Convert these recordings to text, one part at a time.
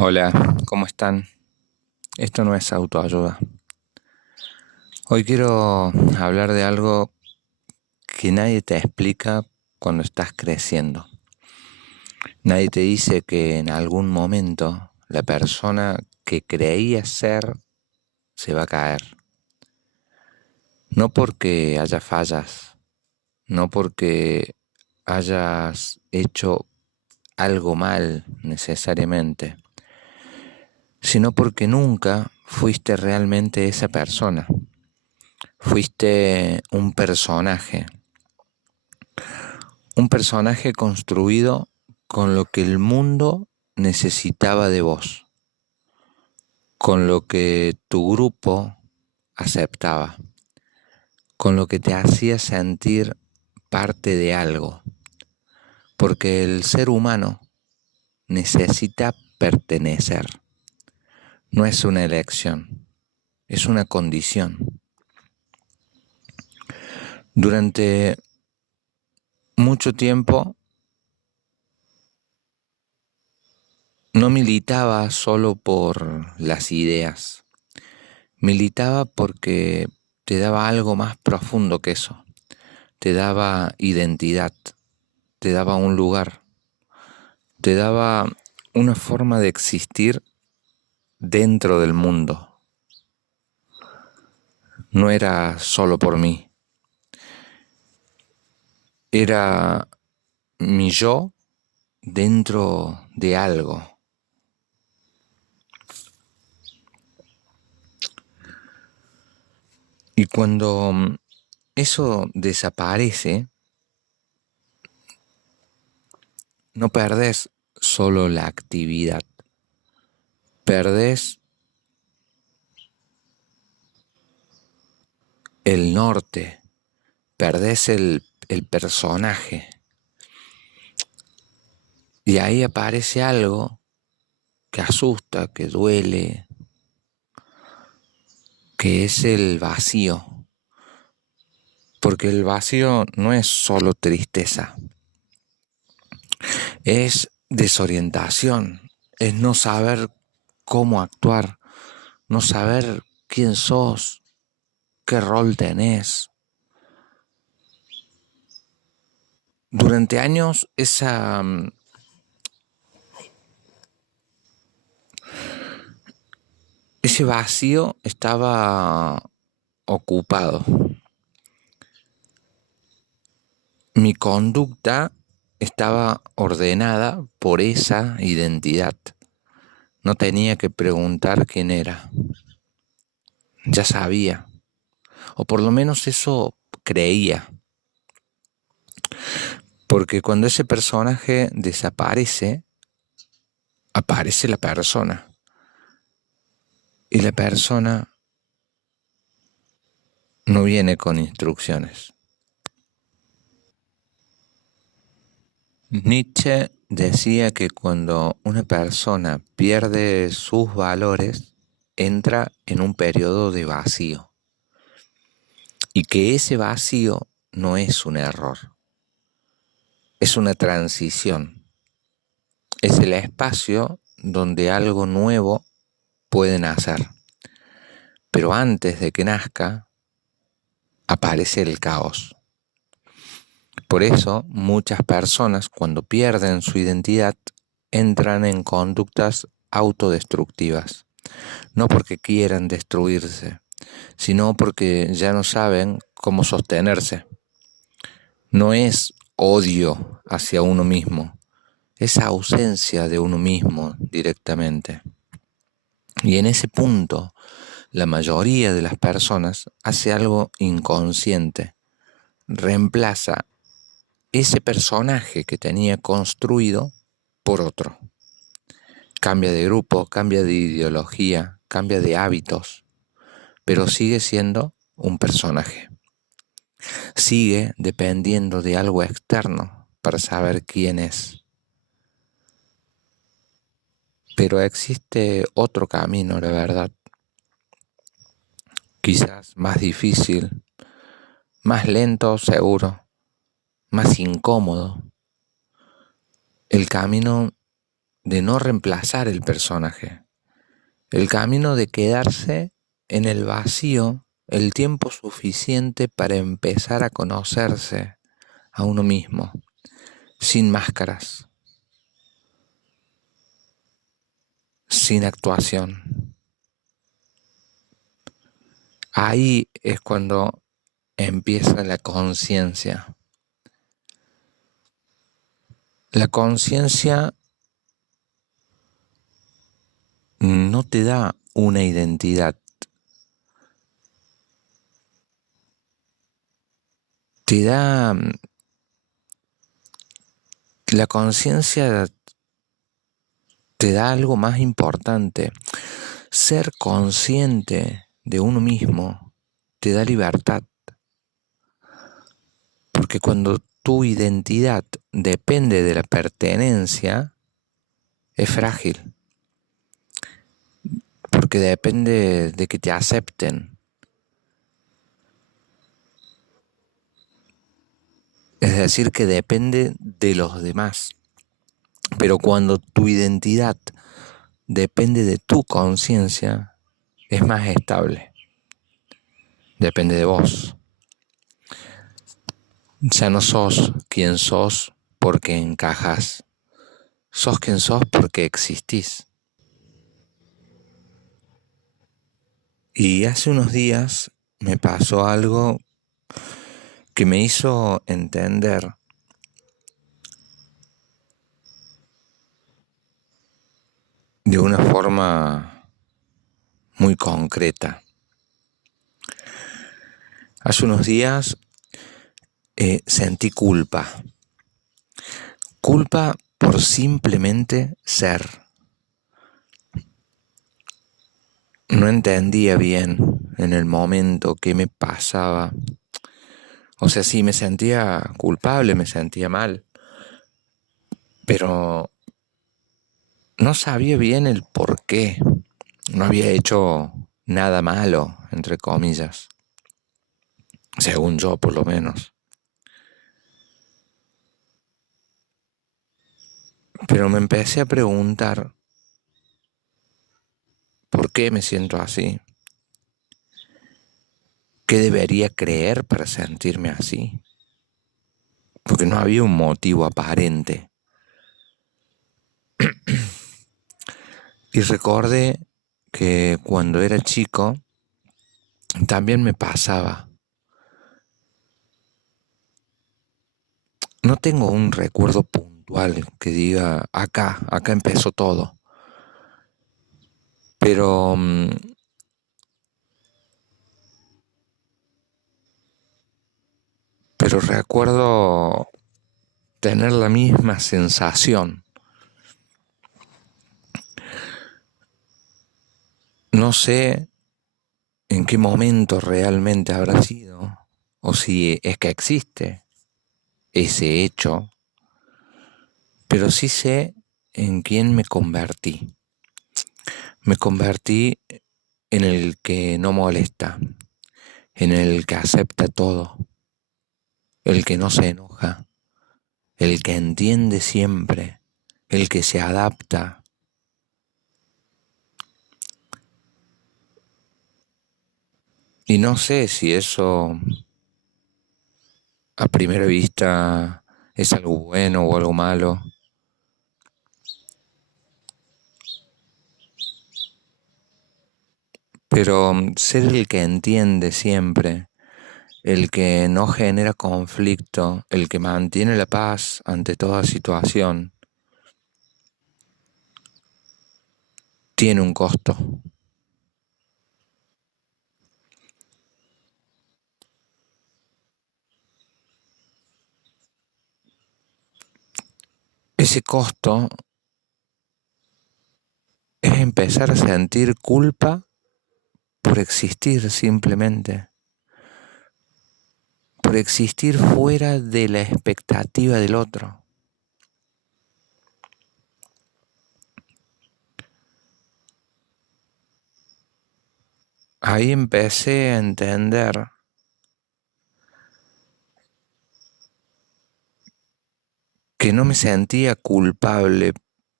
Hola, ¿cómo están? Esto no es autoayuda. Hoy quiero hablar de algo que nadie te explica cuando estás creciendo. Nadie te dice que en algún momento la persona que creías ser se va a caer. No porque haya fallas, no porque hayas hecho algo mal necesariamente, sino porque nunca fuiste realmente esa persona. Fuiste un personaje construido con lo que el mundo necesitaba de vos, con lo que tu grupo aceptaba, con lo que te hacía sentir parte de algo, porque el ser humano necesita pertenecer. No es una elección, es una condición. Durante mucho tiempo no militaba solo por las ideas, militaba porque te daba algo más profundo que eso, te daba identidad, te daba un lugar, te daba una forma de existir dentro del mundo. No era solo por mí, era mi yo dentro de algo. Y cuando eso desaparece, no perdés solo la actividad, perdés el norte, perdés el personaje. Y ahí aparece algo que asusta, que duele, que es el vacío. Porque el vacío no es solo tristeza, es desorientación, es no saber cómo actuar, no saber quién sos, qué rol tenés. Durante años ese vacío estaba ocupado. Mi conducta estaba ordenada por esa identidad. No tenía que preguntar quién era. Ya sabía. O por lo menos eso creía. Porque cuando ese personaje desaparece, aparece la persona. Y la persona no viene con instrucciones. Nietzsche decía que cuando una persona pierde sus valores, entra en un periodo de vacío. Y que ese vacío no es un error, es una transición. Es el espacio donde algo nuevo puede nacer. Pero antes de que nazca, aparece el caos. Por eso, muchas personas, cuando pierden su identidad, entran en conductas autodestructivas. No porque quieran destruirse, sino porque ya no saben cómo sostenerse. No es odio hacia uno mismo, es ausencia de uno mismo directamente. Y en ese punto, la mayoría de las personas hace algo inconsciente, reemplaza ese personaje que tenía construido por otro. Cambia de grupo, cambia de ideología, cambia de hábitos, pero sigue siendo un personaje. Sigue dependiendo de algo externo para saber quién es. Pero existe otro camino, la verdad, quizás más difícil, más lento, seguro, más incómodo. El camino de no reemplazar el personaje, el camino de quedarse en el vacío el tiempo suficiente para empezar a conocerse a uno mismo, sin máscaras, sin actuación. Ahí es cuando empieza la conciencia. La conciencia no te da una identidad, te da la conciencia, te da algo más importante. Ser consciente de uno mismo te da libertad, porque cuando tu identidad depende de la pertenencia, es frágil, porque depende de que te acepten. Es decir, que depende de los demás. Pero cuando tu identidad depende de tu conciencia, es más estable. Depende de vos. Ya no sos quien sos porque encajas. Sos quien sos porque existís. Y hace unos días me pasó algo que me hizo entender de una forma muy concreta. Hace unos días sentí culpa. Culpa por simplemente ser. No entendía bien en el momento qué me pasaba. O sea, sí, me sentía culpable, me sentía mal, pero no sabía bien el por qué. No había hecho nada malo, entre comillas, según yo por lo menos. Pero me empecé a preguntar por qué me siento así. ¿Qué debería creer para sentirme así? Porque no había un motivo aparente. Y recordé que cuando era chico también me pasaba. No tengo un recuerdo puntual que diga acá empezó todo. Pero recuerdo tener la misma sensación. No sé en qué momento realmente habrá sido, o si es que existe ese hecho, pero sí sé en quién me convertí. Me convertí en el que no molesta, en el que acepta todo, el que no se enoja, el que entiende siempre, el que se adapta. Y no sé si eso a primera vista es algo bueno o algo malo. Pero ser el que entiende siempre, el que no genera conflicto, el que mantiene la paz ante toda situación, tiene un costo. Ese costo es empezar a sentir culpa por existir simplemente, por existir fuera de la expectativa del otro. Ahí empecé a entender que no me sentía culpable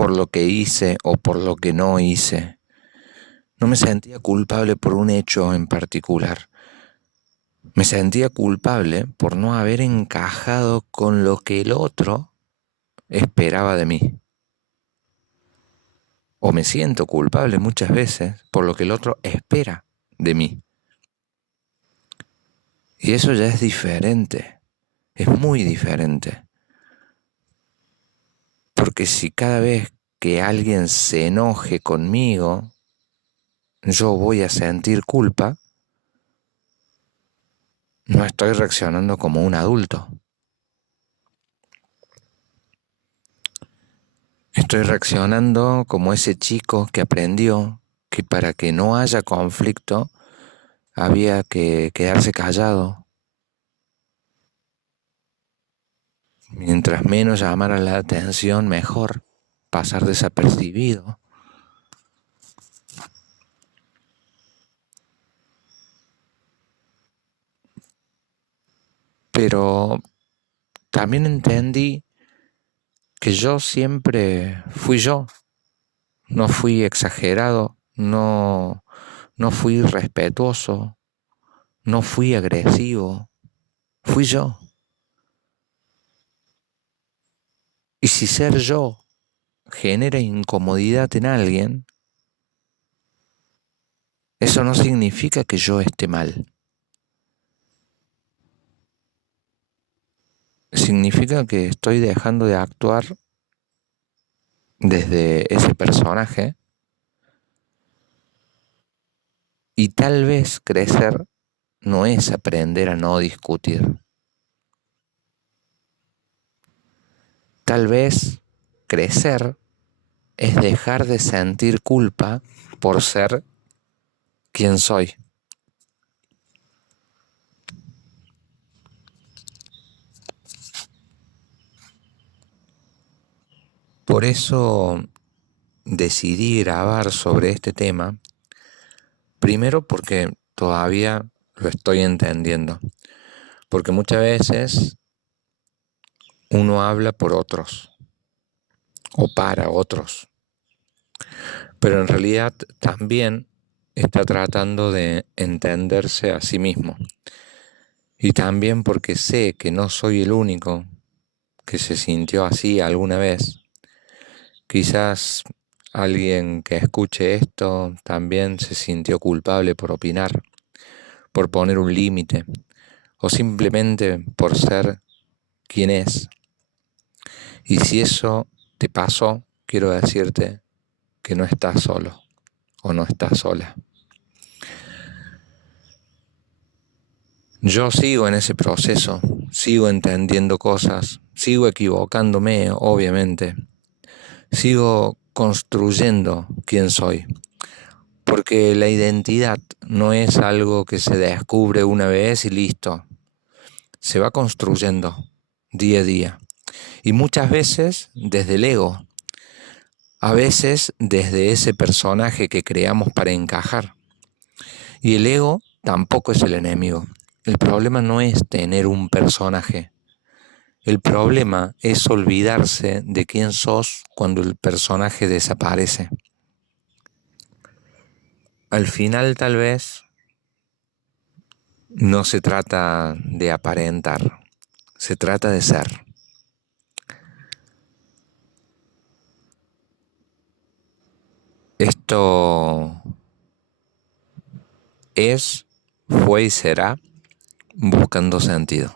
por lo que hice o por lo que no hice. No me sentía culpable por un hecho en particular. Me sentía culpable por no haber encajado con lo que el otro esperaba de mí. O me siento culpable muchas veces por lo que el otro espera de mí. Y eso ya es diferente, es muy diferente. Porque si cada vez que alguien se enoje conmigo, yo voy a sentir culpa, no estoy reaccionando como un adulto. Estoy reaccionando como ese chico que aprendió que para que no haya conflicto había que quedarse callado. Mientras menos llamara la atención, mejor pasar desapercibido. Pero también entendí que yo siempre fui yo. No fui exagerado, no fui irrespetuoso, no fui agresivo, fui yo. Y si ser yo genera incomodidad en alguien, eso no significa que yo esté mal. Significa que estoy dejando de actuar desde ese personaje y tal vez crecer no es aprender a no discutir. Tal vez crecer es dejar de sentir culpa por ser quien soy. Por eso decidí grabar sobre este tema, primero porque todavía lo estoy entendiendo, porque muchas veces uno habla por otros o para otros, pero en realidad también está tratando de entenderse a sí mismo. Y también porque sé que no soy el único que se sintió así alguna vez. Quizás alguien que escuche esto también se sintió culpable por opinar, por poner un límite, o simplemente por ser quien es. Y si eso te pasó, quiero decirte que no estás solo o no estás sola. Yo sigo en ese proceso, sigo entendiendo cosas, sigo equivocándome, obviamente. Sigo construyendo quién soy. Porque la identidad no es algo que se descubre una vez y listo. Se va construyendo día a día. Y muchas veces desde el ego. A veces desde ese personaje que creamos para encajar. Y el ego tampoco es el enemigo. El problema no es tener un personaje. El problema es olvidarse de quién sos cuando el personaje desaparece. Al final, tal vez, no se trata de aparentar, se trata de ser. Esto es, fue y será buscando sentido.